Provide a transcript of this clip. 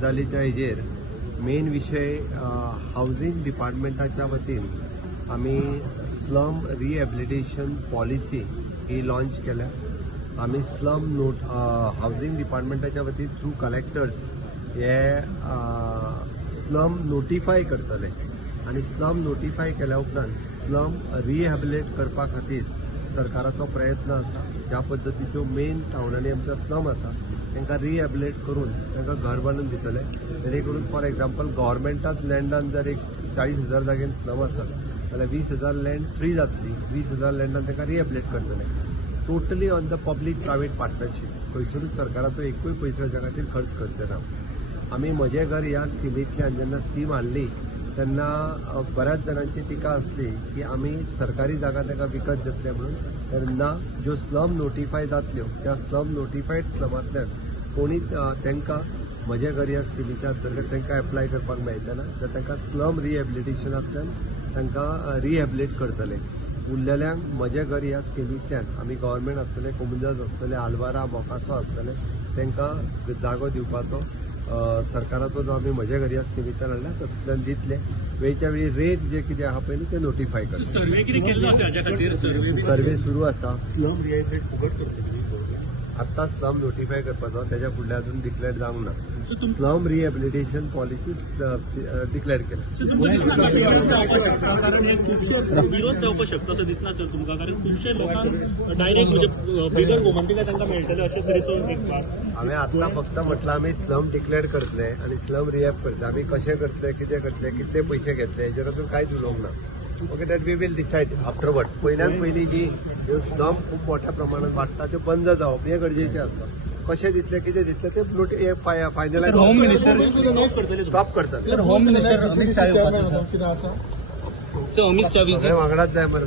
जालीच्या हेजेर मेन विषय हाऊसिंग डिपार्टमेंटाच्या वतीन आम्ही स्लम रिहॅबिलिटेशन पॉलिसी ही लॉन्च केल्या. आम्ही स्लम हाऊसिंग डिपार्टमेंटाच्या वतीन थ्रू कलेक्टर्स हे स्लम नोटिफाय करतले आणि स्लम नोटिफाय केल्या उपरांत स्लम रिहॅबिलिट करपा खातीर सरकाराचो प्रयत्न आसा. ज्या पद्दतीच्यो मेन टाउनांनी आमच्या स्लम आसा तांकां रिहॅबिलिट करून तांकां घर बांदून दितले. जेणे करून फॉर एक्झाम्पल गव्हर्मेंटात लँडान जर एक 40,000 जागेन स्लम आसत जाल्यार 20,000 लँड फ्री जातली. 20,000 लँडान तांकां रिहॅबिलिट करतले. Totally on the public private partnership. खंयसरूच सरकाराचो एकूय पयसो हेच्या खातीर खर्च करचे ना. आमी म्हजें घर ह्या स्किमींतल्यान जेन्ना स्कीम हाडली तेन्ना बऱ्याच जाणांची टिका असली की आम्ही सरकारी जागा ताका विकत घेतले म्हणून. तर ना, ज्यो स्लम नोटिफाय जातल्यो त्या स्लम नोटिफाईड स्लमांतल्यान कोणी तांकां म्हजें घर ह्या स्किमीच्या अंतर्गत तांकां एप्लाय करपाक मेळटना. तर तांकां स्लम रिहॅबिलिटेशनांतल्यान तांकां रिहॅबिलिट करतले. उरलेल्यांक म्हजें घर ह्या स्किमींतल्यान आमी गव्हर्मेंट आसतले, कोमुन्जाज आसतले, आलवारा मोकासो आसतले तांकां जागो दिवपाचो सरकाराचो जो आमी म्हज्या घर ह्या स्किमींतल्यान हाडला तातूंतल्यान दितले. वेळच्या वेळी रेट जे कितें आहा पळय ते नोटिफाय करता. सर्वे सुरू आसा. स्लम रिहॅबिलिट फुकट करतली आत्ता स्लम नोटिफाय करपाचो, तेच्या फुडले अजून डिक्लेअर जावंक ना. स्लम रिहॅबिलिटेशन पॉलिसी डिक्लेअर केल्या. विरोध जावपाक शकता असं दिसना सर तुमकां? कारण खुबशे लोकांक डायरेक्ट म्हणजे बिगर गोमंतका तांकां मेळटले अशे तरेचो एक वास. आम्ही आता फक्त म्हटलं आम्ही स्लम डिक्लेअर करतले आणि स्लम रिहॅब करतले. आम्ही कशें करतले, कितें करतले, कितले पयशे घेतले हेजेर अजून कांयच उलोवंक ना. Okay, that we will decide afterward. पयल्यान पयली जी स्लम खूब मोठ्या प्रमाणात वाडटा त्यो बंद जावप हे गरजेचें आसा. कशें दितले, कितें दितले ते फायनलायज होम मिनिस्टर स्टॉप करतले. होम मिनिस्टर अमित शाह वांगडाच जाय मरे.